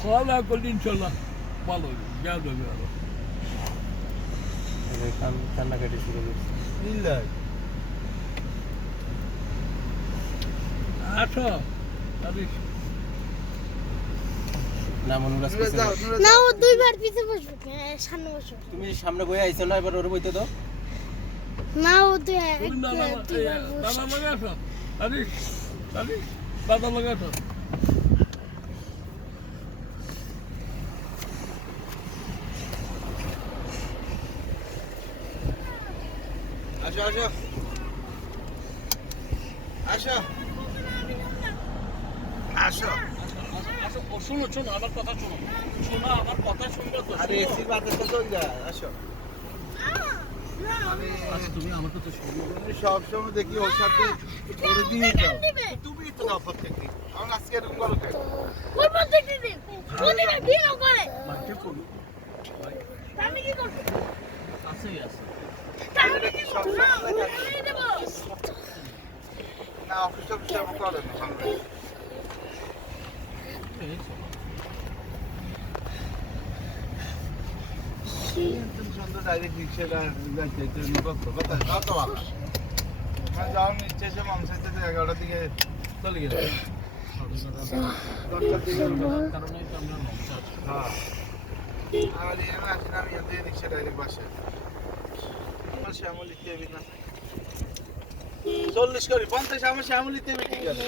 খাওয়া দাওয়া করলে ইনশাল্লাহ ভালো জ্ঞান হবে আরো কান্নাকাটি শুরু করছে আসো না ও দুইবার পিছে বসবে সামনে বসো তুমি সামনে বয়ে আইছো না এবার ওর বইতে দাও না ও দাদা লাগে আসো দাদা লাগে আসো আসো আসো আসো আসো শোনো শোনো আমার কথা শোনো শোনো আমার কথা শুনবে তো আরে এসির বাতাস তো চল যা আসো আচ্ছা তুমি আমার কথা শোনো তুমি সবসময় দেখি ওর সাথে করে দিয়ে যাও তুমি তো দাও প্রত্যেকটি আমার আজকে এরকম করো কেন ওই প্রত্যেকটি দিন ওদিকে বিয়ে করে মাঝে পড়ো আমি কি করব আছেই আছে আমি কি করব না অফিস অফিসে আমার করে না ভালো সুন্দর ডাইরেক্ট রিক্সাটা যেতে নিবো কথা তাও তো ভালো মানে যাওয়ার নিচ্ছে এসে মাংস খেতে 11টার দিকে চলে গেছে 10টার দিকে কারণে তো আমরা লঞ্চ আছে হ্যাঁ আর এখানে আসি না আমি এখান থেকে রিক্সা ডাইরেক্ট বাসে আমার শ্যামলিতে বিকাশ 40 করি 50 আমার শ্যামলিতে বিক্রি করে